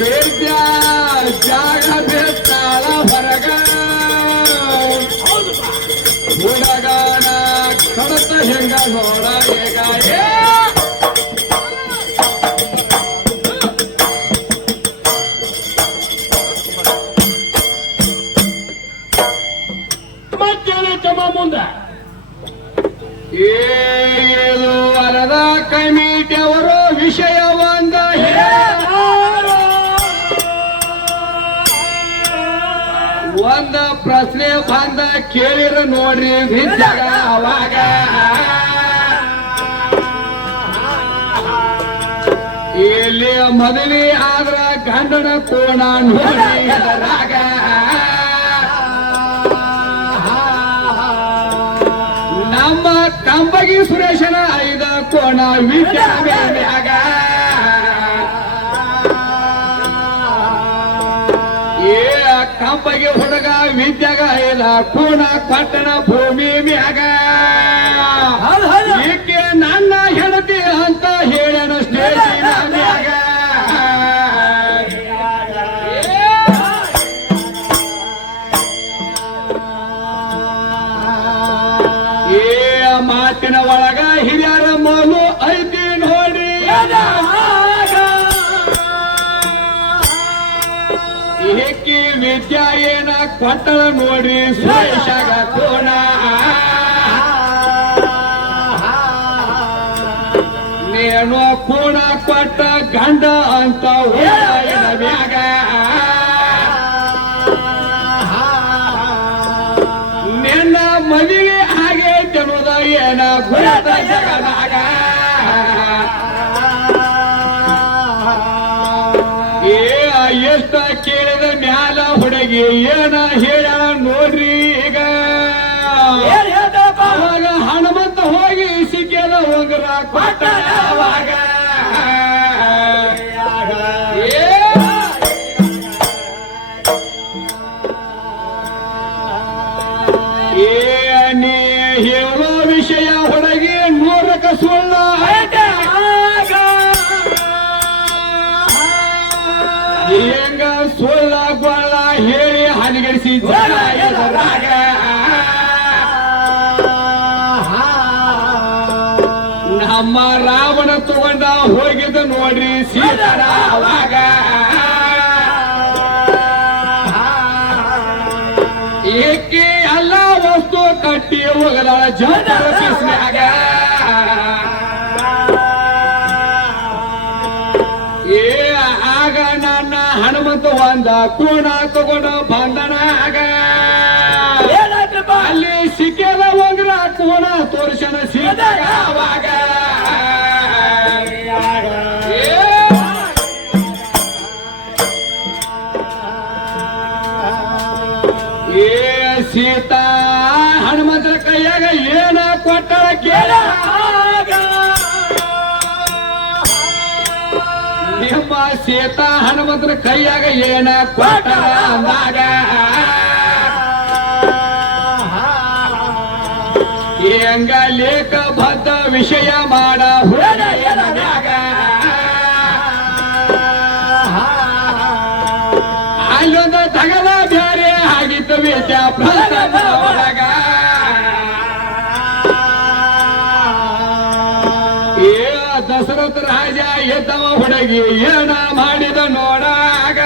ವಿದ್ಯಾ ಜಾಗ ಬಿತ್ತಾಳ ಹೊರಗ ಹುಡುಗನ ಕಡತ ಹೆಂಗ ನೋಡ ಒಂದ ಪ್ರಶ್ನೆ ಬಂದ ಕೇಳಿರ ನೋಡ್ರಿ ಅವಾಗ. ಇಲ್ಲಿ ಮದುವೆ ಆದ್ರ ಗಂಡನ ಕೋಣ ನೋಡಿ ಇದರಾಗ. ನಮ್ಮ ಕಂಬಗಿ ಸುರೇಶನ ಐದ ಕೋಣ ವಿದ್ಯಾಗ ಹುಡುಗ ವಿದ್ಯಾಗ ಐದ ಕೋಣ ಪಟ್ಟಣ ಭೂಮಿ ಕೊಟ್ಟಳ ನೋಡಿ ಸುರೇಶಾಗ ಕೋಣ. ಕೋಣ ಕೊಟ್ಟ ಗಂಡ ಅಂತ ಮ್ಯಾಗ. ನಿನ್ನ ಮದುವೆ ಹಾಗೆ ಅನ್ನೋದ ಏನ ಗುರದ ಜಗದಾಗ ಏ, ಎಷ್ಟ ಕೇಳಿದ ಮ್ಯಾಲ ಹುಡುಗಿ ಏನ ಏಕೆ ಎಲ್ಲ ವಸ್ತು ಕಟ್ಟಿ ಹೋಗದಾಳ ಜನರ ಪಿಸ್ನ್ಯಾಗ ಏ, ಆಗ ನನ್ನ ಹನುಮಂತ ಒಂದ ಕೋಣ ತಗೊಂಡ ಬಂದನಾಗ ಸೀತಾ ಹನುಮಂತರ ಕೈಯಾಗ ಏನ ಕೊಟ್ಟಳ ಕೇಳ. ನಿಮ್ಮ ಸೀತಾ ಹನುಮಂತರ ಕೈಯಾಗ ಏನ ಕೊಟ್ಟಳ ಅಂದಾಗ ಹೆಂಗ ಲೇಖ ವಿಷಯ ಮಾಡ ಹುಡುಗ. ಎದ್ದವ ಹುಡುಗಿ ಏನ ಮಾಡಿದ ನೋಡಾಗ.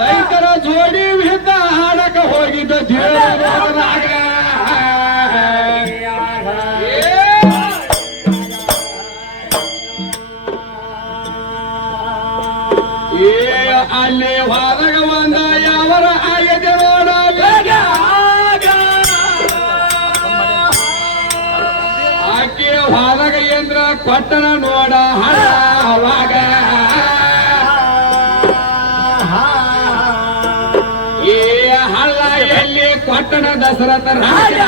ರೈತರ ಜೋಡಿ ವಿದ್ದ ಹಾಡಕ ಹೋಗಿದ್ದ ದೇವರಾಗ ಕೊಟ್ಟನ ನೋಡ ಅವಾಗ. ಏ ಹಳ್ಳ ಎಲ್ಲಿ ಕೊಟ್ಟನ ದಸರಥ ರಾಜ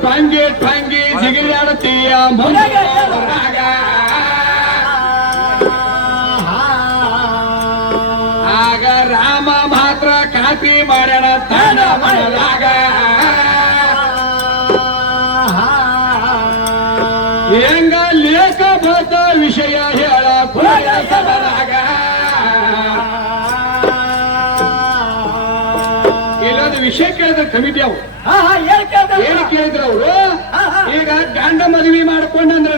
ಎದಕ್ಕ ತಂಗಿ ಜಿಗಿಲಾಡತೀಯ ಆಗ ರಾಮ ಮಾತ್ರ ಕಾಪಿ ಮಾಡ್ಯಾನ ತಾನ ಮಾಡಲಾಗ ಹೆಂಗ ಲೇಖ ಬದ್ಧ ವಿಷಯ ಹೇಳ ಇಲ್ಲೊಂದು ವಿಷಯ ಕೇಳಿದ್ರೆ ಕಮಿಟಿ ಅವು. ಏನು ಗಂಡ ಮದುವೆ ಮಾಡ್ಕೊಂಡಂದ್ರ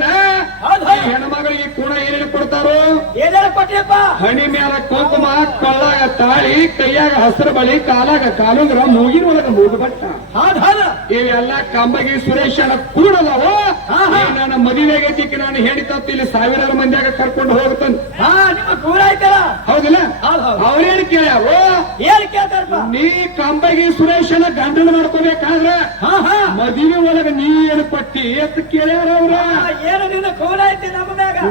ಹೆಣ್ಣು ಹೆಣ್ಮಗಳಿಗೆ ಕೂಡ ಏನೇನು ಕೊಡ್ತಾರೋ? ಹಣಿ ಮ್ಯಾಲ ಕುಂಕುಮ ಕೊಳ್ಳಾಗ ತಾಳಿ ಕೈಯಾಗ ಹಸಿರು ಬಳಿ ಕಾಲಾಗ ಕಾಲುಂಗ್ರ ಮೂಗಿನ ಒಳಗ ಮೂಗು ಬಟ್ಟ. ಇವೆಲ್ಲ ಕಂಬಗಿ ಸುರೇಶನ ಕೂಡಲವ ನಾನು ನನ್ನ ಮದುವೆಗೆ ನಾನು ಹೇಳಿತಪ್ಪ ಇಲ್ಲಿ ಸಾವಿರಾರು ಮಂದಿಯಾಗ ಕರ್ಕೊಂಡು ಹೋಗುತ್ತಾನೆ ಹೌದಿಲ್ಲ? ಅವ್ರೇನು ಕೇಳ್ಯಾವು ನೀ ಕಂಬಗಿ ಸುರೇಶನ ಗಂಡನ ಮಾಡ್ಕೋಬೇಕಾದ್ರ ಮದುವೆ ಒಳಗ ನೀ ಏನು ಕೊಟ್ಟಿ ಅಂತ ಕೇಳ್ಯಾರ ಅವ್ರ? ಏನು ನಿನ್ನ ಕೋಲ ಐತಿ ನಮ್ಮ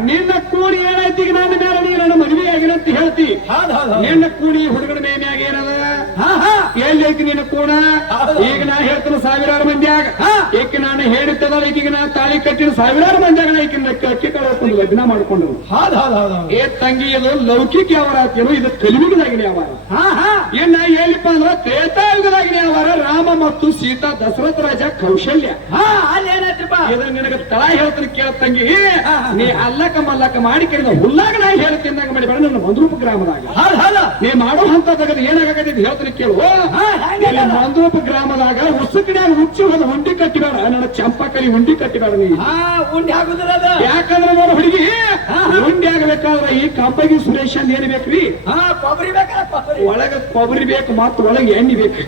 ನಿನ್ನ ಕೂಡಿ ಏನೈತಿ ಈಗ ನನ್ನ ಮೇಲೆ ನೀ ನನ್ನ ಮದುವೆ ಆಗಿರಂತ ಹೇಳ್ತಿ. ನಿನ್ನ ಕೂಡಿ ಹುಡುಗನ ಮೇನ್ಯಾಗ ಏನದ? ಹಾ ಹಾ ಎಲ್ಲಿ ಐತಿ ನಿನ್ನ ಕೂಡ ಈಗ ನಾ ಹೇಳ್ತೀನಿ ಸಾವಿರಾರು ಮಂದಿಯಾಗ. ಏಕೆ ನಾನು ಹೇಳಿದ್ದಲ್ಲ ಈಗ ನಾ ತಾಳಿ ಕಟ್ಟಿನ ಸಾವಿರಾರು ಮಂದಿಯಾಗ ನಾ ಈಕಿನ ಕಟ್ಟಿ ಕಳ್ಕೊಂಡು ಲಗ್ನ ಮಾಡ್ಕೊಂಡು ಹೌದ್ ಹೌದ್ ಹೌದ್ ಹೌದ್. ಏ ತಂಗಿ ಇದು ಲೌಕಿಕ ಯಾವ ಆತೇನು ಇದು ಕಲಿಯುಗದಾಗಿನ ಯಾವ ಹಾ ಹಾ. ಏನ್ ನಾ ಹೇಳಿಪ್ಪ ಅಂದ್ರೆ ತ್ರೇತಾಯುಗದಾಗಿನ ರಾಮ ಮತ್ತು ಸೀತಾ ದಶರಥ ರಾಜ ಕೌಶಲ್ಯ. ಹಾ ಅಲ್ಲಿ ಏನಾಯ್ತ್ರಪ್ಪ ಇದ್ರ ನಿನಗೆ ತಳ ಹೇಳ್ತೀನಿ ಕೇಳ ತಂಗಿ. ನೀ ಅಲ್ಲಕ ಮಲ್ಲಕ ಮಾಡಿ ಕೇಳಿದ ಹುಲ್ಲಾಗ ನಾ ಹೇಳ್ತಿದ್ದಂಗ ಮಾಡಿ ಬೇಡ ನನ್ನ ಮಂದ್ರೂಪ ಗ್ರಾಮದಾಗ. ನೀ ಮಾಡೋ ಹಂತ ತಗದ್ ಏನಾಗತ್ತೆ ಹೇಳ್ತೀನಿ ಕೇಳು. ಮಂದ್ರೂಪ ಗ್ರಾಮದಾಗ ಉಸುಕಿನ ಹುಚ್ಚಿ ಹೋದ ಹುಂಡಿ ಕಟ್ಟಿಬೇಡ. ನನ್ನ ಚಂಪಕಲಿ ಹುಂಡಿ ಕಟ್ಟಿಬೇಡ ನೀ. ಹುಂಡಿ ಆಗುದಿಲ್ಲ ಯಾಕಂದ್ರೆ ನೋಡ ಹುಡುಗಿ ಹುಂಡಿ ಆಗಬೇಕಾದ್ರೆ ಈ ಕಂಪಗಿ ಸುರೇಶ್ ಅಂದ್ ಏನ್ ಬೇಕ್ರಿ? ಕೊಬ್ಬರಿ ಬೇಕ ಒಳಗ ಕೊಬ್ಬರಿ ಬೇಕು ಮತ್ತು ಒಳಗೆ ಎಣ್ಣೆ ಬೇಕು.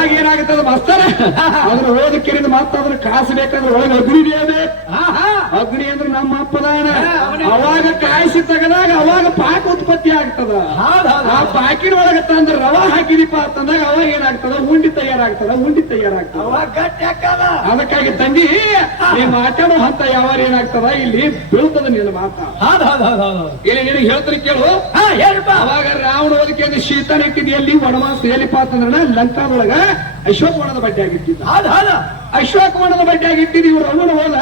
ಹಾ ಏನಾಗುತ್ತೆ ಅದು ಮಸ್ತಾರ ಅದ್ರ ಹೋದ ಕೆರಿದ ಮತ್ತ ಅದ್ರ ಕಾಸು ಬೇಕಂದ್ರೆ ಒಳಗೆ ಅಗ್ನಿ ಅದೇ ಅಗ್ನಿ ಅಂದ್ರೆ ನಮ್ಮ ಅಪ್ಪದಾನ. ಅವಾಗ ಕಾಯಿಸಿ ತಗದಾಗ ಅವಾಗ ಪಾಕ ಉತ್ಪತ್ತಿ ಆಗ್ತದ. ಆ ಪಾಕಿನ ಒಳಗ ತಂದ ರವಾ ಹಾಕಿದಿಪ್ಪ ಅಂತಂದಾಗ ಅವಾಗ ಏನಾಗ್ತದ? ಉಂಡಿ ತಯಾರಾಗ್ತದ? ಉಂಡಿ ತಯಾರಾಗ್ತದ. ಅದಕ್ಕಾಗಿ ತಂಗಿ ನೀ ಮಾತಾಡೋ ಹಂತ ಯಾವಾಗ ಏನಾಗ್ತದ? ಇಲ್ಲಿ ಬೀಳ್ತದ ನಿನ್ನ ಮಾತ. ಇಲ್ಲಿ ನಿನಗೆ ಹೇಳ್ತಾರೆ ಕೇಳು? ಅವಾಗ ರಾವಣ ಓದಕ್ಕೆ ಶೀತನ ಇಟ್ಟಿದ್ಯಲ್ಲಿ ವನವಾಸ ಎಲ್ಲಿಪ್ಪ ಅಂತಂದ್ರ ಲಂಕಾದೊಳಗ ಅಶೋಕವನದ ಬಟ್ಟೆ ಆಗಿಟ್ಟಿದ್ದ ಹೌದ್ ಬಗ್ಗೆ ಅಶೋಕವನದ ಬಟ್ಟೆ ಆಗಿಟ್ಟಿದ್ ಇವ್ರು ಅವನು ಹೋದ.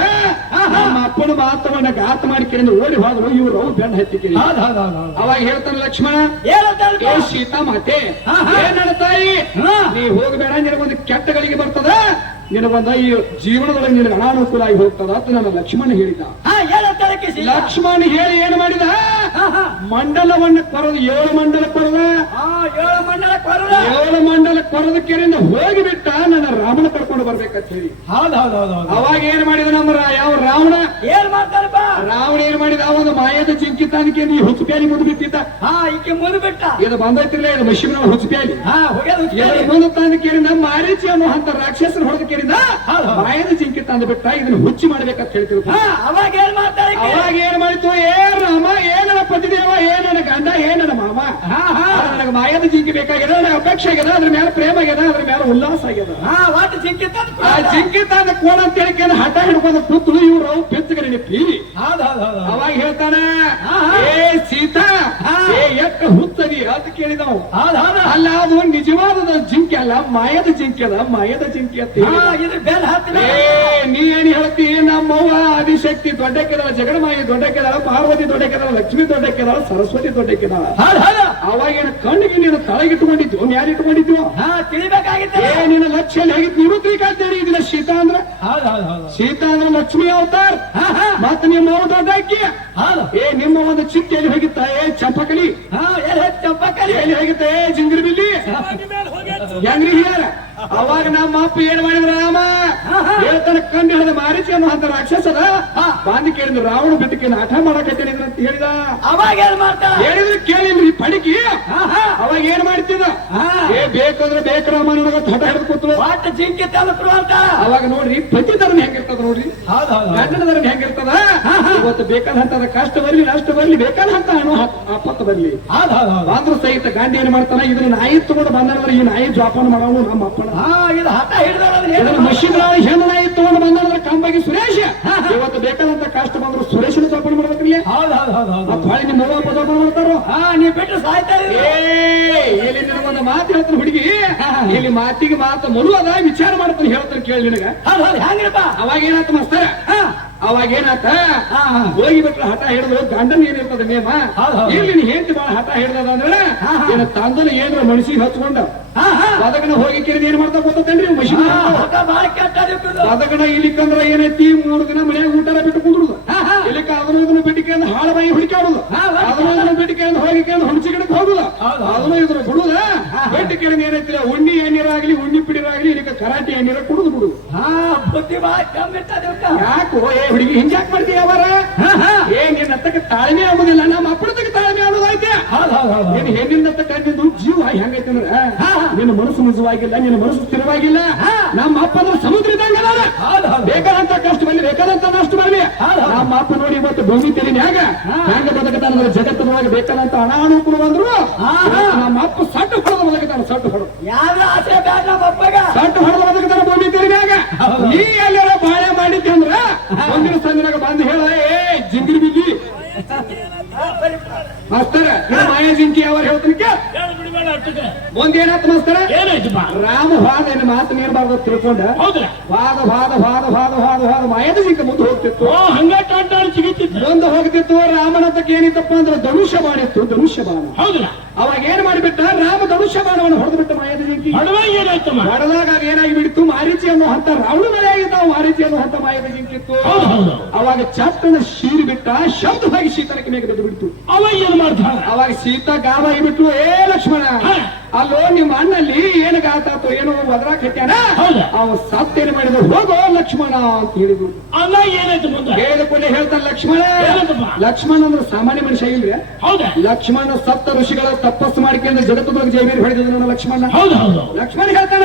ನಮ್ಮ ಅಪ್ಪನ ಮಾತವನ್ನ ಗಾತ ಮಾಡಿ ಕೇಳಿದ್ರೆ ಓಡಿ ಹೋದ್ರು ಇವ್ರು ಬೆಣ್ಣ ಹೌದ್ ಹೌದ್ ಹೌದ್ ಅವಾಗ ಹೇಳ್ತಾನೆ ಲಕ್ಷ್ಮಣ ಏ? ಸೀತಾ ಮಾತೆ ಹಾ. ತಾಯಿ. ನೀ ಹೋಗಬೇಡ ನಿನಗೊಂದು ಕೆಟ್ಟಗಳಿಗೆ ಬರ್ತದ. ನಿನಗೊಂದ ಈ ಜೀವನದೊಳಗೆ ನಿನಗೆ ಅನಾನುಕೂಲ ಆಗಿ ಹೋಗ್ತದ ಅಂತ ನನ್ನ ಲಕ್ಷ್ಮಣ ಹೇಳಿದ. ಲಕ್ಷ್ಮಣ ಹೇಳಿ ಏನ್ ಮಾಡಿದ? ಮಂಡಲವನ್ನ ಕೊರದು ಏಳು ಮಂಡಲ ಕೊರದ? ಏಳು ಮಂಡಲ ಕೊರದ. ಏಳು ಮಂಡಲ ಕೊರದ ಕೆರೆಯಿಂದ ಹೋಗಿಬಿಟ್ಟ ನನ್ನ ರಾಮನ ಕರ್ಕೊಂಡು ಬರ್ಬೇಕಂತ ಹೇಳಿ. ಹೌದ್ ಹೌದ್ ಹೌದ್ ಅವಾಗ ಏನ್ ಮಾಡಿದ ನಮ್ಮ ಯಾವ ರಾವಣ? ಏನ್ ಮಾಡ್ತಾರಪ್ಪ ರಾವಣ ಏನ್ ಮಾಡಿದ? ಒಂದು ಮಾಯದ ಜಿಂಕಿ ತಾನಿಕೆ ನೀ ಹುಚ್ಚುಪ್ಯಾಲಿ ಮುಂದೆ ಬಿಟ್ಟಿದ್ದ. ಹಾ ಈಕೆ ಮುಂದೆ ಬಿಟ್ಟ. ಇದು ಬಂದೈತಿರ್ಲ ಇದು ಮಶಿಮ್ ಹುಚ್ಚುಪ್ಯಾಲಿ ಹಾ ಎದ್ರ ಮುಂದೆ ತಂದು ಕೇಳಿ ನಮ್ಮ ಮಾರೀಚಿ ಅನ್ನೋ ಅಂತ ರಾಕ್ಷಸರು ಹೊಡೆದ ಕೇಳಿದ. ಮಾಯದ ಜಿಂಕಿ ತಂದು ಬಿಟ್ಟ ಇದನ್ನ ಹುಚ್ಚಿ ಮಾಡ್ಬೇಕಂತ ಹೇಳ್ತಿರ್ತ ಹಾ ಅವಾಗ ಏನ್? ಅವಾಗ ಏನ್ ಮಾಡಿತು? ಏ ರಾಮ ಏನನ ಪತಿದೇವ ಏನನ ಗಂಡ ಏನನ ಮಾಮ ನನಗೆ ಮಾಯದ ಜಿಂಕಿ ಬೇಕಾಗ್ಯದ ನನಗೆ ಅಪೇಕ್ಷೆ ಆಗ್ಯದ ಅದ್ರ ಮೇಲೆ ಪ್ರೇಮ ಆಗ್ಯದ ಅದ್ರ ಮೇಲೆ ಉಲ್ಲಾಸ ಆಗ್ಯದ ಒಟ್ಟು ಸಿಕ್ಕಿತ್ತ ಆ ಜಿಂಕಿ ತಂದ ಕೋಣ ಅಂತ ಹೇಳಿ ಹಠ ಹಿಡ್ಕೊಂಡು ಪುತ್ತು ಇವ್ರು ಅವು ಬೆಚ್ಚಗರಿ ನಿಪ್ಪಿ. ಅವಾಗ ಹೇಳ್ತಾನ. ಏ ಸೀತಾ. ಏ ಎಕ್ಕ ಹುತ್ತದಿ ಅಂತ ಕೇಳಿದ ನಾವು ಅಲ್ಲ ಅದು ನಿಜವಾದ ಜಿಂಕೆ ಅಲ್ಲ ಮಾಯದ ಜಿಂಕೆ ಅದ ಮಾಯದ ಜಿಂಕೆ ಅಂತ ಹಾ. ಇದು ಬೆಲ್ ಹತ್ತಿರ ಏ ನೀ ಏನ್ ಹೇಳ್ತಿ ನಮ್ಮವ್ವ ಆದಿಶಕ್ತಿ ದೊಡ್ಡಕ್ಕೆದಾಳ ಜಗಡಮಾಯಿ ಕೆದಳ ಪಾರ್ವತಿ ದೊಡ್ಡಕ್ಕೆದಾಳ ಲಕ್ಷ್ಮಿ ದೊಡ್ಡಕ್ಕೆದಾಳ ಸರಸ್ವತಿ ದೊಡ್ಡಕೆರ ಹಾ ಹಾ ಅವಾಗ ಏನ ಕಣ್ಣಿಗೆ ನೀನು ತಳಗಿಟ್ಟುಕೊಂಡಿದ್ವು ಇಟ್ಕೊಂಡಿದ್ವು ಹಾ ತಿಳಿಬೇಕಾಗಿತ್ತು. ಏ ನಿನ್ನ ಲಕ್ಷ್ಯ ಹೇಗಿತ್ತು? ನಿವೃತ್ತಿ ಕಾಂತೇಳಿ ಇದನ್ನ ಸೀತಾ ಅಂದ್ರ ಸೀತಾ ಅಂದ್ರೆ ಲಕ್ಷ್ಮಿ ಅವತಾರ್. ಹಾ ಹಾ. ಮತ್ತ ನಿಮ್ಮ ಅವ್ವ ದೊಡ್ಡ ಅಕ್ಕಿ ಏ ನಿಮ್ಮ ಒಂದು ಚಿಕ್ಕ ಎಲ್ಲಿ ಹೋಗಿತ್ತ? ಏ ಚಂಪಕಲಿ. ಹಾ ಎಲ್ಲಿ ಹೋಯ್ತು ಚಂಪಕಲಿ. ಎಲ್ಲಿ ಹೋಗಿತ್ತ? ಏ ಜಿಂಗಿರ್ ಬಿಲ್ಲಿ ಹೆಂಗ್ರಿ ಹಿರಿಯರ. ಅವಾಗ ನಮ್ಮ ಅಪ್ಪ ಏನ್ ಮಾಡಿದ್ರ ರಾಮ? ಹೇಳ್ತಾನೆ ಕಂಡು ಹಿಡಿದ ಮಾರಿಸಿ ಅನ್ನೋ ಅಂತ ರಾಕ್ಷಸದ ಬಾಂಧಿ ಕೇಳಿದ್ರು ರಾವಣ ಬಿಟ್ಟಕ್ಕೆ ಆಟ ಮಾಡಕತ್ತೇನೆ ಅಂತ ಹೇಳಿದ. ಅವಾಗ ಏನ್ ಮಾಡ್ತಾರ ಹೇಳಿದ್ರು ಕೇಳಿದ್ರಿ ಪಡಿಕಿ. ಅವಾಗ ಏನ್ ಮಾಡ್ತಿದ್ದ. ಏ ಬೇಕಂದ್ರೆ ಬೇಕರಮ್ಮ ನನಗ ಹಠ ಹಿಡಿದು ಕೂತ್ರು ಜಿಂಕೆ ತಲುಪರು ಅಂತ ಅವಾಗ ನೋಡ್ರಿ ಪತಿ ಧರ್ಮ ಹೆಂಗಿರ್ತದ ನೋಡ್ರಿ? ಗಂಡನ ಧರ್ಮ ಹೆಂಗಿರ್ತದ? ಇವತ್ತು ಬೇಕಾದಂತ ಕಷ್ಟ ಬರ್ಲಿ ನಷ್ಟ ಬರ್ಲಿ ಬೇಕಾದಂತ ಹಣ ಆಪತ್ತು ಬರ್ಲಿ. ಆದ್ರ ಸಹಿತ ಗಾಂಧಿ ಏನ್ ಮಾಡ್ತಾನ? ಇದನ್ನ ನಾಯಿ ತಗೊಂಡು ಬಂದ್ರೆ ಈ ನಾಯಿ ಜೋಪಾನ ಮಾಡೋನು ನಮ್ಮ ಅಪ್ಪನ. ಹಾ ಇದು ಹಠ ಹಿಡಿದ್ರೆ ಇದನ್ನ ಮಷಿನ್ ಹೆಣ್ಣು ನಾಯಿ ತಗೊಂಡು ಬಂದ್ರೆ ಕಂಬಾಗಿ ಸುರೇಶ್. ಇವತ್ತು ಬೇಕಾದಂತ ಕಷ್ಟ ಬಂದ್ರು ಸುರೇಶನ ಮಾಡ್ಬೇಕ್ರಿ ಹೌದು ಹೌದು ಹೌದು ಹೌದು ಮತ್ ನಿಮ್ಮ ಅವ್ವ ಅಪ್ಪ ಜೋಪಾನ ಹಾ ನೀವ್ ಬಿಟ್ಟು ಸಾಯ್ತಾ ಇಲ್ಲಿ. ನಿನಗೊಂದು ಮಾತು ಹೇಳ್ತಾನೆ ಹುಡುಗಿ? ಇಲ್ಲಿ ಮಾತಿಗೆ ಮಾತು ಅದ ವಿಚಾರ ಮಾಡ್ತಾನೆ ಹೇಳ್ತಾನೆ ಕೇಳಿ ನಿನಗ. ಹೌದು ಹೌದು ಹೆಂಗಿರಪ್ಪ ಅವಾಗ ಏನಾಯ್ತು ಮಸ್ತರ? ಅವಾಗ ಏನಾತ. ಹೋಗಿ ಬಿಟ್ರೆ ಹಠ ಹಿಡಿದ್ರು ಗಂಡನ್ ಏನಿರ್ತದ ನೇಮ. ಇಲ್ಲಿ ಹೆಂಡತಿ ಬಹಳ ಹಠ ಹಿಡ್ದದ ಅಂದ್ರೆ ತಂದನ ಏನ್ರ ಮನಸ್ಸಿಗೆ ಹಚ್ಕೊಂಡ ಹಾ. ಅದಕ್ಕನ ಹೋಗಿ ಕಿರಿದ ಏನ್ ಮಾಡ್ತಾ ಕೂತೇನ್ರಿ ಮಷಿನ್ ಹಾ, ಇಲ್ಲಿಕ್ಕಂದ್ರ ಏನೈತಿ ಮೂರು ದಿನ ಮನ್ಯಾಗ ಊಟ ಬಿಟ್ಟು ಕುಂದ್ರುದು ಹಾ, ಹಾ. ಇಲ್ಲಿಕ ಅದನ್ನ ಇದನ್ನ ಬಿಟ್ಟಿಕೆಂದು ಹಾಳ ಬಾಯಿ ಹುಡುಕಾಡುದು. ಅದನ್ನ ಇದನ್ನ ಬಿಟ್ಟಿಕೆಂದು ಹೋಗಿ ಕೇಂದ್ರ ಹುಣಸಿ ಗಿಡಕ್ಕೆ ಹೋಗುದ. ಅದನ್ನ ಇದ್ರ ಬಿಡುದ? ಬಿಟ್ಟಿಕೆಂದು ಏನೈತಿಲ್ಲ ಉಣ್ಣಿ ಎಣ್ಣೀರಾಗ್ಲಿ ಉಣ್ಣಿ ಪಿಡಿರಾಗ್ಲಿ ಇಲ್ಲಿಕ ಕರಾಟಿ ಎಣ್ಣೀರ ಕುಡುದು ಬಿಡುದು. ಯಾಕೋ ಏ ಹುಡುಗಿ ಹಿಂಗ್ಯಾಕ್ ಮಾಡ್ತೀಯ ಅವರ? ಹಾ, ಹಾ. ಏ ನಿನ್ನ ತಾಳ್ಮೆ ಆಗುದಿಲ್ಲ. ನಮ್ಮ ಅಪ್ಪನದಕ್ಕೆ ತಾಳ್ಮೆ ಆಗೋದೈತೆ ನಿನ್ನ ಹೆಣ್ಣಿಂದ ನಿಂದು ಜೀವ ಹೆಂಗೈತೆ ಅಂದ್ರೆ? ಹಾ. ನಿನ್ನ ಮನಸ್ಸು ನಿಜವಾಗಿಲ್ಲ ನಿನ್ನ ಮನಸ್ಸು ಸ್ಥಿರವಾಗಿಲ್ಲ. ನಮ್ಮ ಅಪ್ಪ ಅಂದ್ರೆ ಸಮುದ್ರ ಇದ್ದಂಗ ಬೇಕಾದಂತ ಕಷ್ಟ ಬರಲಿ ಬೇಕಾದಂತ ನಷ್ಟ ಬರಲಿ. ನಮ್ಮ ಅಪ್ಪ ನೋಡಿ ಇವತ್ತು ಭೂಮಿ ತೆರಿನ್ಯಾಗ ಹೆಂಗ ಬದುಕತಾನ ಜಗತ್ತಿನೊಳಗೆ ಬೇಕಾದಂತ ಅನಾನುಕೂಲ ಬಂದ್ರು ಹಾ, ಹಾ. ನಮ್ಮ ಅಪ್ಪ ಸಟ್ಟು ಹೊಡೆದ ಬದುಕತಾನ ಸಟ್ಟು ಹೊಡೆದು ಯಾರ ಆಸೆ ಬ್ಯಾಡ ನಮ್ಮ ಅಪ್ಪಗ? ಸಟ್ಟು ಹೊಡೆದ ಬದುಕತಾನ ಭೂಮಿ ಹೌದು. ನೀ ಎಲ್ಲಾರ ಬಾಳೆ ಮಾಡಿದ್ದೆ ಅಂದ್ರ ಒಂದಿನ ಸಂದಿನಾಗ ಬಂದು ಹೇಳ ಮಾಸ್ತರ ಮಾಯಾಜಿಂಕಿ ಮಾಯಾ ಜಿಂಕಿ ಯಾವ ಹೇಳ್ತೀನಿ ಒಂದೇನಾತ್ ಮಾಸ್ತರ? ರಾಮ ವಾದ ಏನು ಮಾತು ನೀಡಬಾರ್ದು ತಿಳ್ಕೊಂಡ? ಭಾಗ ವಾದ ವಾದ ವಾದ ವಾದ ವಾದ ವಾದ ಮಾಯದ ಜಿಂಕ ಮುಂದೆ ಹೋಗ್ತಿತ್ತು. ಮುಂದೆ ಹೋಗ್ತಿತ್ತು ರಾಮನಂತಕ್ಕೆ ಏನಿತ್ತಪ್ಪ ಅಂದ್ರೆ ಧನುಷ್ಯ ಬಾಣ ಇತ್ತು ಧನುಷ್ಯ ಬಾಣ ಅವಾಗ ಏನ್ ಮಾಡಿಬಿಟ್ಟ? ರಾಮ ಧನುಷ್ಯ ಬಾಣವನ್ನು ಹೊಡೆದು ಬಿಟ್ಟ ಮಾಯದ ಜಿಂಕಿ. ಹೊಡೆದಾಗ ಏನಾಗಿ ಬಿಡ್ತು ಮಾರೀಚಿ ಅನ್ನೋ ಹಂತ ರಾವಣ ಮಳೆ ಆಗಿದ್ದಾವ ಮಾರೀಚಿ ಅನ್ನೋ ಹಂತ ಮಾಯದ ಜಿಂಕಿತ್ತು ಹೌದು ಹೌದು. ಅವಾಗ ಚಟ್ಟನ ಶೀರಿ ಬಿಟ್ಟ ಶಬ್ದವಾಗಿ ಶೀತನಕ್ಕೆ ಮೇಲೆ ಬಿದ್ದು ಬಿಡ್ತು ಅವ ಏನ್ ಮಾಡ್ತಾಳ ಅವಾಗ ಸೀತಾ ಗಾಬ ಆಗಿಬಿಟ್ಲು ಏ ಲಕ್ಷ್ಮಣ ಹಾ. ಅಲ್ಲೋ ನಿಮ್ಮ ಅಣ್ಣಲ್ಲಿ ಏನು ಗಾತಾತು ಏನೋ ಒದರಾಕ್ ಹಟ್ಯಾನ ಅವ್ ಸತ್ತೇನು ಮಾಡಿದ್ರು. ಹೋಗೋ ಲಕ್ಷ್ಮಣ ಅಂತ ಹೇಳಿದ್ರು. ಅಲ್ಲ ಏನಾಯ್ತು ಹೇಳಿದ ಕೂಡಲೇ ಹೇಳ್ತಾನೆ ಲಕ್ಷ್ಮಣ. ಲಕ್ಷ್ಮಣ ಅಂದ್ರೆ ಸಾಮಾನ್ಯ ಮನುಷ್ಯ ಇಲ್ರಿ ಲಕ್ಷ್ಮಣ ಸಪ್ತ ಋಷಿಗಳ ತಪಸ್ಸು ಮಾಡ್ಕೊಂಡು ಜಗತ್ತದೊಳಗೆ ಜೈವೀರ್ ಹೊಡೆದಿದ್ರು ನನ್ನ ಲಕ್ಷ್ಮಣ. ಲಕ್ಷ್ಮಣ ಹೇಳ್ತಾನ?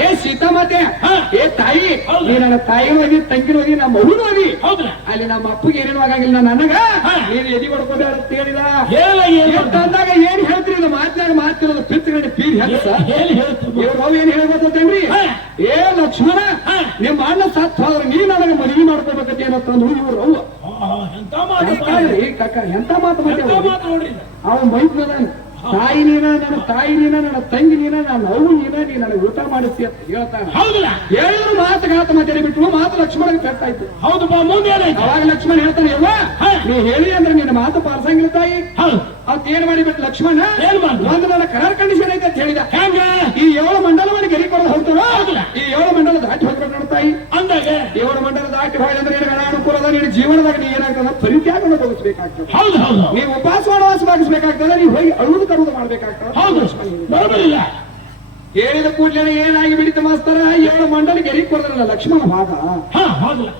ಏ ಸೀತಾಮಾತೆ ಹಾ. ಏ ತಾಯಿ. ನೀ ನನ್ನ ತಾಯಿನೂ ಹೋಗಿ ತಂಗಿನೂ ಹೋಗಿ ನಮ್ಮ ಮಗುನೂ ಹೋಗಿ. ಅಲ್ಲಿ ನಮ್ಮ ಅಪ್ಪಗೆ ಏನೇನು ಆಗಂಗಿಲ್ಲ ನನಗ. ನೀನು ಎದಿ ಹೊಡ್ಕೊಂಡೆ ಅಂತ ಹೇಳಿಲ್ಲ ಹೇಳ ಏನ್ ಏನ್ ಹೇಳ್ತೀರಿ? ಇದು ಮಾತನಾಗ ಮಾತಿರೋದು ಪಿತ್ತಗಡೆ ಪೀರ್ ಹೆಂಗಸ ಇವ್ರು ಅವ್ ಏನ್ ಹೇಳ್ಬೋದೇನ್ರಿ ಏ ಲಕ್ಷ್ಮಣ ನಿಮ್ ನಿಮ್ಮ ಅಣ್ಣ ಸತ್ ಹೋದ್ರೆ ನೀ ನನಗೆ ಮದುವೆ ಮಾಡ್ಕೋಬೇಕಂತ ಏನತ್ತಂದ್ರು ಇವ್ರು ಕಾಯ್ರಿ, ಕಾಕ ಎಂತ ಮಾತು ಎಂತ ಮಾಡ್ಯಾವ ಮಾತು ನೋಡ್ರಿ ಅವ ಮೈತ್ನದಾನ. ತಾಯಿ ನೀನ ನನ್ನ ತಾಯಿ ನೀನ ನನ್ನ ತಂಗಿ ನೀನ ನನ್ನ ಅವು ನೀನ ನೀ ನನಗೆ ಊಟ ಮಾಡಿಸಿ ಅಂತ ಹೇಳ್ತಾನ. ಹೌದ್ರ ಹೇಳಿದ್ರು ಮಾತುಗಾತ ಮಾತಾಡಿ ಬಿಟ್ಟು ಮಾತು ಲಕ್ಷ್ಮಣಗೆ ಪೆಟ್ಟಾಯ್ತು ಹೌದು ಮುಂದೆ ಅವಾಗ ಲಕ್ಷ್ಮಣ ಹೇಳ್ತಾನೆ ಅಲ್ವಾ ನೀ ಹೇಳಿ ಅಂದ್ರೆ ನಿನ್ನ ಮಾತು ಪಾರ್ಸಂಗಿಲ್ಲ ತಾಯಿ. ಹೌದು. ಅಂತ ಏನ್ ಮಾಡಿಬಿಟ್ಟು ಲಕ್ಷ್ಮಣ? ಏನ್ ಮಾಡ್ದ? ನನ್ನ ಕಲರ್ ಕಂಡೀಷನ್ ಐತೆ ಅಂತ ಹೇಳಿದ. ಹೆಂಗ? ಈ ಏಳು ಮಂಡಲವನ್ನು ಗೆರಿ ಕೊಡೋದು ಹೋಗ್ತಾರ? ಹೌದಲ್ಲ? ಈ ಏಳು ಮಂಡಲ ದಾಟಿ ಹೋಗ್ಬೇಕು ನೋಡ್ತಾಯಿ ಅಂದಾಗ? ಏಳು ಮಂಡಲ ದಾಟಿ ಹೋದ್ರೆ ನಿನಗೆ ನಿನ್ನ ಜೀವನದಾಗ ನೀ ಏನಾಗ್ತದ? ಪರಿತ್ಯಾಗವನ್ನು ತೋರಿಸ್ಬೇಕಾಗ್ತದೆ ಹೌದು ಹೌದು. ನೀವು ಉಪವಾಸ ಮಾಡುವಾಸ ಭಾಗಿಸ್ಬೇಕಾಗ್ತದೆ ನೀವು ಹೋಗಿ ಅಳುವುದು ತರುವುದು ಮಾಡ್ಬೇಕಾಗ್ತದೆ. ಹೌದು. ಹೇಳಿದ ಕೂಡಲೇ ಏನಾಗಿ ಬಿಡಿತ ಮಾಸ್ತರ? ಏಳು ಮಂಡಲ ಗೆರಿ ಕೊಡದ್ರಲ್ಲ ಲಕ್ಷ್ಮಣ ಭಾಗ.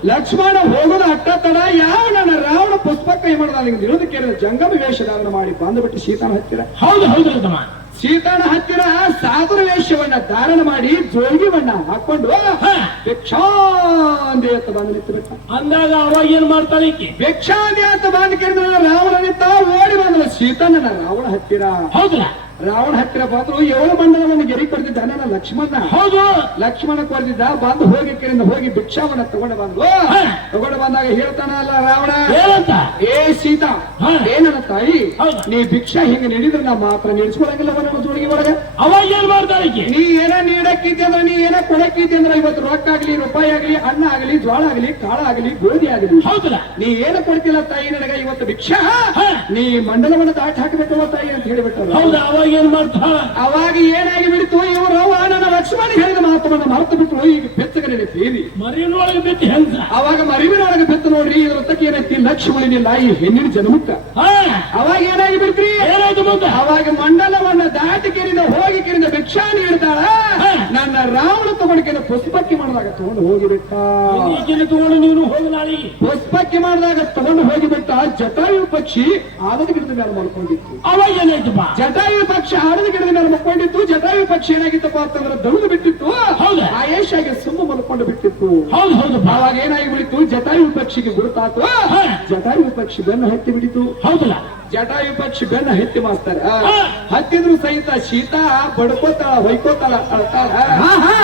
ಲಕ್ಷ್ಮಣ ಹೋಗೋದು ಅಟ್ಟ ತಡ ಯಾವ ನನ್ನ ರಾವಣ ಪುಸ್ತಕ ಕೈ ಮಾಡಿದ ಇಳಿದು ಕೇಳಿದ ಜಂಗಮ ವೇಷಧಾರಣ ಮಾಡಿ ಬಂದ್ಬಿಟ್ಟು ಸೀತಾನ ಹತ್ತಿರ. ಹೌದು ಹೌದು ಸೀತಾನ ಹತ್ತಿರ ಸಾಗರ ವೇಷವನ್ನ ಧಾರಣ ಮಾಡಿ ಜೋಗಿ ಬಣ್ಣ ಹಾಕೊಂಡು. ಭಿಕ್ಷಾಂದಿ ಅಂತ ಬಂದು ನಿಂತು ಬಿಟ್ಟ ಅಂದಾಗ ಅವಾಗ ಏನ್ ಮಾಡ್ತಾಳೆ ಈಕಿ? ಭಿಕ್ಷಾಂದಿ ಅಂತ ಬಂದ ಕೇಳಿದ ರಾವಣ ನಿಂತ ಓಡಿ ಬಂದಳ ಸೀತಾನ ರಾವಣ ಹತ್ತಿರ. ಹೌದಲ್ಲ? ರಾವಣ ಹತ್ತಿರ ಬಂದ್ರು ಏಳು ಮಂಡಲವನ್ನು ಗೆರಿ ಕೊಡ್ತಿದ್ದ. ನನ್ನ ಲಕ್ಷ್ಮಣ ಹೌದು. ಲಕ್ಷ್ಮಣ ಕೊಡ್ತಿದ್ದ. ಬಂದು ಹೋಗಿ ಹೋಗಿ ಭಿಕ್ಷಾವನ್ನ ತಗೊಂಡ ಬಂದ್ರು ತಗೊಂಡ ಬಂದಾಗ ಹೇಳ್ತಾನಲ್ಲ ರಾವಣ ಏನಂತ? ಏ ಸೀತಾ ಏನನ್ನ ತಾಯಿ. ನೀ ಭಿಕ್ಷಾ ಹಿಂಗ ನೀಡಿದ್ರೆ ನಾ ಮಾತ್ರ ನಿಲ್ಸ್ಕೊಳಂಗಿಲ್ಲ ಒಳಗೆ ಅವಾಗ ಏನ್ ಮಾಡ್ತಾರೆ ನೀ ಏನ ನೀಡಕ್ಕಿದ್ದೆ ಅಂದ್ರೆ ನೀ ಏನ ಕೊಡಕ್ಕಿದ್ದೆ ಅಂದ್ರೆ ಇವತ್ತು ರೊಕ್ಕ ಆಗ್ಲಿ ರೂಪಾಯಿ ಆಗ್ಲಿ ಅನ್ನ ಆಗ್ಲಿ ಜ್ವಾಳ ಆಗ್ಲಿ ಕಾಳ ಆಗ್ಲಿ ಗೋಧಿ ಆಗ್ಲಿ. ಹೌದಲ್ಲ. ನೀ ಏನ ಕೊಡ್ತಿಲ್ಲ ತಾಯಿ ನನಗ ಇವತ್ತು ಭಿಕ್ಷಾ. ನೀ ಮಂಡಲವನ್ನು ದಾಟಿ ಹಾಕಬೇಕು ತಾಯಿ ಅಂತ ಹೇಳಿಬಿಟ್ಟು ಹೌದು ಅವಾಗ ಏನ್ ಅವಾಗ ಏನಾಗಿ ಬಿಡ್ತು ಇವರು ನನ್ನ ಲಕ್ಷ್ಮಣ ಹೇಳಿದ ಮಾತುವನ್ನು ಮರೆತು ಬಿಟ್ಟು ಈಗ ಬೆಚ್ಚಗನೆ ಸೇರಿ. ಮರಿಯನೊಳಗೆ ಬೆತ್ತಿ ಹೆಂಗ? ಅವಾಗ ಮರಿವಿನೊಳಗೆ ಬೆತ್ತು ನೋಡ್ರಿ ಇದ್ರ ತಕ್ಕ ಏನೈತಿ? ಲಕ್ಷ್ಮಣನಿಲ್ಲ ಈ ಹೆಣ್ಣಿನ ಜನ್ಮಕ್ಕ ಅವಾಗ ಏನಾಗಿ ಬಿಡ್ತ್ರಿ ಏನಾಯ್ತು ಮುಂದೆ? ಅವಾಗ ಮಂಡಲವನ್ನ ದಾಟಿ ಕೆರಿದ ಹೋಗಿ ಕೆರಿದ ಭಿಕ್ಷಾ ನೀಡ್ತಾಳ. ನನ್ನ ರಾವಣ ತಗೊಂಡ್ಕೆನ ಪುಷ್ಪಕ್ಕೆ ಮಾಡಿದಾಗ ತಗೊಂಡು ಹೋಗಿಬಿಟ್ಟ. ತಗೊಂಡು ನೀನು ಹೋಗಿ ಪುಷ್ಪಕ್ಕೆ ಮಾಡಿದಾಗ ತಗೊಂಡು ಹೋಗಿಬಿಟ್ಟ ಜಟಾಯು ಪಕ್ಷಿ ಆಲದ ಗಿಡದ ಮೇಲೆ ಮಲ್ಕೊಂಡಿತ್ತು. ಅವಾಗ ಏನಾಯ್ತು ಜಟಾಯು ಪಕ್ಷಿ ಆಡದ ಗಿಡದ ಮೇಲೆ ಮಲ್ಕೊಂಡಿತ್ತು ಜಟಾಯು ಪಕ್ಷ ಏನಾಗಿತ್ತಪ್ಪ ಅಂತಂದ್ರೆ ದೌದು ಬಿಟ್ಟಿತ್ತು. ಆ ಆಯೇಷಾಗಿ ಸುಮ್ಮ ಮಲ್ಕೊಂಡು ಬಿಟ್ಟಿತ್ತು. ಹೌದು ಹೌದು ಅವಾಗ ಏನಾಗಿ ಬಿಡಿತು ಜಟಾಯು ಪಕ್ಷಿಗೆ ಗುರುತಾತು. ಜಟಾಯು ಪಕ್ಷಿ ಬೆನ್ನು ಹತ್ತಿ ಬಿಡಿತು. ಹೌದಲ್ಲ? ಜಟಾಯು ಪಕ್ಷಿ ಬೆನ್ನ ಹತ್ತಿ ಮಾಡ್ತಾರ ಹತ್ತಿದ್ರು ಸಹಿತ ಶೀತ ಬಡ್ಕೋತಾಳ ಹೊಯ್ಕೋತಾಳ ಅಳ್ತಾಳ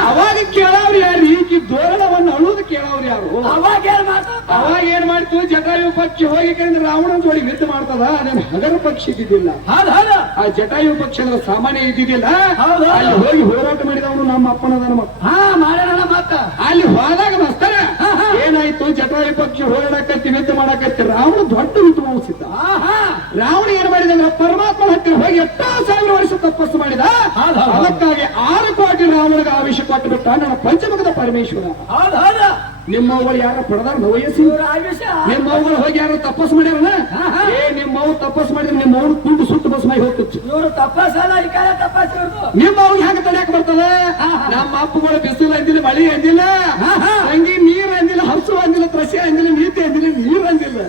ಅವಾಗ ಕೇಳವ್ರಿ ಯಾರು? ಈಕಿ ದೋರಣವನ್ನ ಅಳುವುದು ಕೇಳವ್ರಿ ಯಾರು? ಅವಾಗ ಏನ್ ಅವಾಗ ಏನ್ ಮಾಡ್ತು? ಜಟಾಯು ಪಕ್ಷಿ ಹೋಗಿ ಕಂದ್ರೆ ರಾವಣನ ಜೋಡಿ ಯುದ್ಧ ಮಾಡ್ತದ? ಅದೇನು ಹಗರ ಪಕ್ಷಿ ಇದ್ದಿದ್ದಿಲ್ಲ. ಆ ಜಟಾಯು ಪಕ್ಷಿ ಅಂದ್ರೆ ಸಾಮಾನ್ಯ ಇದ್ದಿದ್ದಿಲ್ಲ. ಅಲ್ಲಿ ಹೋಗಿ ಹೋರಾಟ ಮಾಡಿದವನು ನಮ್ಮ ಅಪ್ಪನದ ನಮ್ಮ ಹಾ ಮಾಡೋಣ ಮತ್ತ ಅಲ್ಲಿ ಹೋದಾಗ ಮಸ್ತರ ತಪಸ್ಸು ಮಾಡಿದ? ಅದಕ್ಕಾಗಿ ಆರು ಕೋಟಿ ರಾಮನಿಗೆ ಆವೇಶ ಕೊಟ್ಟು ಬಿಟ್ಟ ನನ್ನ ಪಂಚಮುಖದ ಪರಮೇಶ್ವರ. ನಿಮ್ಮವ್ಗಳು ಯಾರ ಪಡೆದಾರ? ವಯಸ್ಸು. ನಿಮ್ಮವ್ಗಳು ಹೋಗಿ ಯಾರು ತಪಸ್ ಮಾಡ್ಯಾರ ಏ ನಿಮ್ಮವ್ ತಪಸ್ ಮಾಡಿದ್ರೆ ನಿಮ್ಮವ್ರು ಕುಂಡ ಸುತ್ತ ಬಸ್ ಮೈ ಹೋಗ್ತಿತ್ತು. ಇವರು ತಪಸ್ ಹೆಂಗ ತಡೆಯಕ್ ಬರ್ತದ? ನಮ್ಮ ಅಪ್ಪುಗಳು ಬಿಸಿಲು ಅಂದಿಲ್ಲ ಮಳಿ ಅಂದಿಲ್ಲ. ಹಂಗಿ ನೀರ್ ಅಂದಿಲ್ಲ ಹಸು ಅಂದಿಲ್ಲ ತಸಿ ಅಂದಿಲ್ಲ ನೀತಿ ಅಂದಿಲ್ಲ ನೀರ್ ಅಂದಿಲ್ಲ.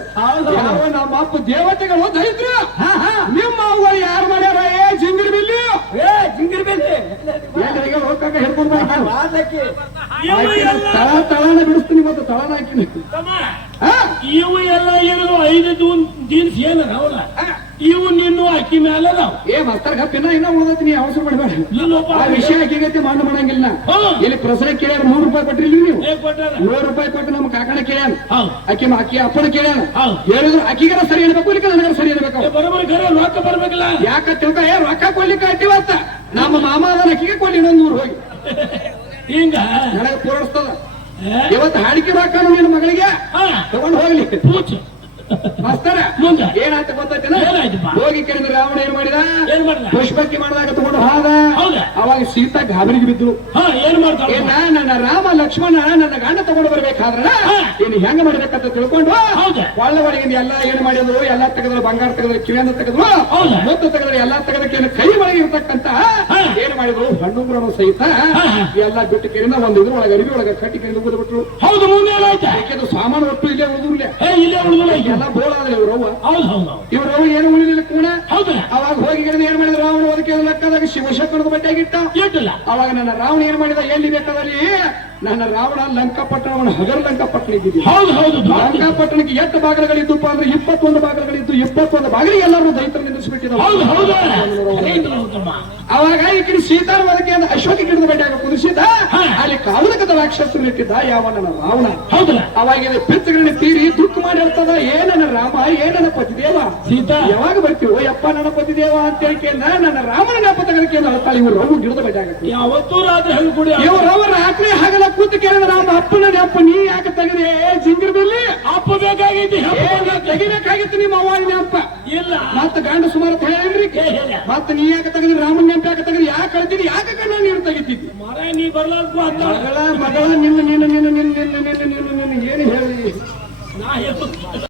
ನಮ್ಮ ಅಪ್ಪ ದೇವತೆಗಳು ದೈತ್ರ ನಿಮ್ಮ ಅವ್ಗಳು ಯಾರು ಮಾಡಿ ಹೋಗಾಕ ಹಿಡ್ಕೊಂಡ್ ತಳ ತಳನ ಬಿಡಿಸ್ತೀನಿ ಮತ್ತೆ ತಳನ ಹಾಕಿನಿ? ಇವು ಎಲ್ಲ ಏನದು ಐದು ದೂನ್ ಜೀನ್ಸ್ ಏನ ಇವು ನಿನ್ನು ಅಕ್ಕಿ ಮೇಲೆ ನಾವು ಏ ಮಸ್ತರ್ ಕಪ್ಪಿನ ಇನ್ನ ಉಳಿದೈತಿ ನೀ ಅವಸರ ಮಾಡಬೇಡ ಇಲ್ಲೊಬ್ಬ ಆ ವಿಷಯ ಹಾಕಿಗೈತಿ ಮಣ್ಣು ಮಾಡಂಗಿಲ್ಲ. ಇಲ್ಲಿ ಪ್ರಸರ ಕೇಳ್ಯಾರ ನೂರು ರೂಪಾಯಿ ಕೊಟ್ಟಿಲ್ಲ ನೀವು ನೂರು ರೂಪಾಯಿ ಕೊಟ್ಟು ನಮ್ಮ ಕಾಕಣ ಕೇಳ್ಯಾನ ಅಕ್ಕಿ ಆಕಿ ಅಪ್ಪನ ಕೇಳ್ಯಾನ. ಹೇಳಿದ್ರು ಆಕಿಗಾರ ಸರಿ ಇರ್ಬೇಕು ಇಲ್ಲಿ ಸರಿ ಇರ್ಬೇಕು ಏ, ಬರೋಬ್ಬರಿ ರೊಕ್ಕ ಬರ್ಬೇಕಲ್ಲ ಯಾಕ ತಿಳ್ಕ ಏ ರೊಕ್ಕ ಕೊಡ್ಲಿಕ್ಕೆ ಆಯ್ತಿವತ್ತ ನಮ್ಮ ಮಾಮಾದನ ಅಕ್ಕಿಗೆ ಕೊಡಿ ಇನ್ನೊಂದ್ ನೂರು ಹೋಗಿ. ಹಿಂಗ? ನನಗೆ ಪೂರೈಸ್ತದ? ಇವತ್ತು ಹಾಡಿಕೆ ಬಾಕನು ನಿನ್ನ ಮಗಳಿಗೆ ತಗೊಂಡು ಹೋಗ್ಲಿ. ಪೂಚ್. ಮಾಸ್ತರ ಮುಂದೆ? ಏನಾಯ್ತು ಗೊತ್ತೈತೇನ ಏನಾಯ್ತಪ್ಪ? ಹೋಗಿ ಕೇಳಿದ್ರೆ ರಾವಣ ಏನ್ ಮಾಡಿದ ಏನ್ ಮಾಡಿದ ಪುಷ್ಪಕ್ಕೆ ಮಾಡಿದಾಗ ತಗೊಂಡು ಹೋದ? ಅವಾಗ ಸೀತಾ ಗಾಬರಿಗೆ ಬಿದ್ದು ಏನ್ ಮಾಡ್ತಾರ ಏನ ನನ್ನ ರಾಮ ಲಕ್ಷ್ಮಣ ನನ್ನ ಗಂಡ ತಗೊಂಡು ಬರ್ಬೇಕಾದ್ರ. ಇನ್ನು ಹೆಂಗ ಮಾಡ್ಬೇಕಂತ ತಿಳ್ಕೊಂಡು? ಒಳ್ಳೆ ಒಳಗಿಂದ ಎಲ್ಲ ಏನ್ ಮಾಡಿದ್ರು ಎಲ್ಲಾ ತೆಗೆದ್ರು ಬಂಗಾರ ತೆಗೆದ್ರು ಕಿವಿಯನ್ನ ತೆಗೆದ್ರು ಹೌದಾ? ಮುತ್ತು ತೆಗೆದ್ರು ಎಲ್ಲಾ ತೆಗೆದಕ್ಕೆ ಕೈ ಒಳಗೆ ಇರ್ತಕ್ಕಂತ. ಏನ್ ಮಾಡಿದ್ರು ಹಣ್ಣುಗಳನ್ನು ಸಹಿತ ಎಲ್ಲಾ ಬಿಟ್ಟು ಕೇಳಿದ ಒಂದು ಇದ್ರ ಒಳಗೆ ಅರಿವಿ ಒಳಗೆ ಕಟ್ಟಿ ಕೇಳಿದ ಬಿಟ್ರು ಹೌದು ಮುಂದೆ ಏನಾಯ್ತ ಯಾಕೆಂದ್ರೆ ಸಾಮಾನು ಒಟ್ಟು ಇಲ್ಲೇ ಉಳಿದಿರ್ಲಿ ಇಲ್ಲೇ ಉಳಿದಿಲ್ಲ ಎಲ್ಲ ಬೋಳಾದ್ರೆ ಇವ್ರವ್ವ ಹೌದು ಹೌದು ಹೌದು. ಇವ್ರವ್ವ ಏನು ಉಳಿಲಿಲ್ಲ ಕೂಡ? ಹೌದಾ. ಅವಾಗ ಹೋಗಿ ಏನ್ ಮಾಡಿದ್ರು? ರಾವಣ ಅದಕ್ಕೆ ಲೆಕ್ಕದಾಗ ಶಿವಶಕ್ರದ ಬಟ್ಟೆಗಿಟ್ಟ ಇಟ್ಟಿಲ್ಲ. ಅವಾಗ ನನ್ನ ರಾವಣ ಏನ್ ಮಾಡಿದ? ಎಲ್ಲಿ ಬೇಕಾದಲ್ಲಿ ನನ್ನ ರಾವಣ ಲಂಕಾಪಟ್ಟಣವನ್ನು ಹಗರ ಲಂಕಾಪಟ್ಟಣ ಇದ್ದಿದ್ದು. ಹೌದು ಹೌದು ಲಂಕಾಪಟ್ಟಣಕ್ಕೆ ಎಷ್ಟು ಭಾಗಗಳಿದ್ದಪ್ಪ ಅಂದ್ರೆ ಇಪ್ಪತ್ತೊಂದು ಭಾಗಗಳಿದ್ದು ಇಪ್ಪತ್ತೊಂದು ಭಾಗಗಳಿಗೆ ಎಲ್ಲರೂ ದೈತ್ರ ನಿಂದಿಸ್ಬಿಟ್ಟಿದ್ದಾರೆ ಹೌದು ಹೌದು. ಅವಾಗ ಈ ಕಡೆ ಸೀತಾರ ಅಂದ್ರೆ ಅಶ್ವತಿ ಗಿಡದ ಬೆಟ್ಟಾಗ ಕುದಿಸಿದ. ಅಲ್ಲಿ ಕಾವಲಕದ ರಾಕ್ಷಸರು ಇಟ್ಟಿದ್ದ ಯಾವ ನನ್ನ ರಾವಣ. ಹೌದಲ್ಲ. ಅವಾಗ ಪಿತ್ತಗಳನ್ನ ತೀರಿ ದುಃಖ ಮಾಡಿ ಹೇಳ್ತದ ಏನನ್ನ ರಾಮ ಏನನ್ನ ಪತಿದೇವ ಸೀತಾ. ಯಾವಾಗ ಬರ್ತೀವೋ ಯಪ್ಪ ನನ್ನ ಪತಿದೇವ ಅಂತ ಹೇಳ್ಕೊಂಡ ನನ್ನ ರಾಮನ ಜ್ಞಾಪ ತೆಗೆದಕ್ಕೆ ಹೇಳ್ತಾಳೆ ಇವ್ರು ಗಿಡದ ಗಿಡದ ಬೆಟ್ಟಾಗ ಯಾವತ್ತೂ ರಾತ್ರಿ ಹೇಳ್ಕೊಡಿ ಕುಡಿ ಇವ್ರವ ರಾತ್ರಿ ಹಗಲ ಕೂತು ಕೇಳಿದ ರಾಮ ಅಪ್ಪನ ಯಪ್ಪ ನೀ ಯಾಕೆ ತೆಗೆದೆ? ಜಿಂಗಿರ್ ಬಿಲ್ಲಿ ಅಪ್ಪ ಬೇಕಾಗೈತಿ ತೆಗಿಬೇಕಾಗಿತ್ತು ನಿಮ್ಮ ಅವ್ವ ನೆನಪ. ಇಲ್ಲ ಮತ್ತ ಗಂಡ ಸುಮಾರು ತಗೇನ್ರಿ ಮತ್ತೆ ನೀ ಯಾಕೆ ತೆಗೆದ್ರಿ ರಾಮನ್ ನೆನಪು ಯಾಕೆ ತೆಗೆದ್ರಿ ಯಾಕೆ ಕಳ್ತೀನಿ ಯಾಕೆ ಕಣ್ಣ ನೀರು ತೆಗಿತಿದ್ದಿ ಮರ ನೀ ಬರ್ಲಾರ್ದು ಅಂತ ಮಗಳ ಮಗಳ ನಿನ್ನ ನಿನ್ನ ನಿನ್ನ ನಿನ್ನ ನಿನ್ನ ನಿನ್ನ ನಿನ್ನ ನಿನ್ನ ಏನು ಹೇಳಿ ನಾ ಹೇಳು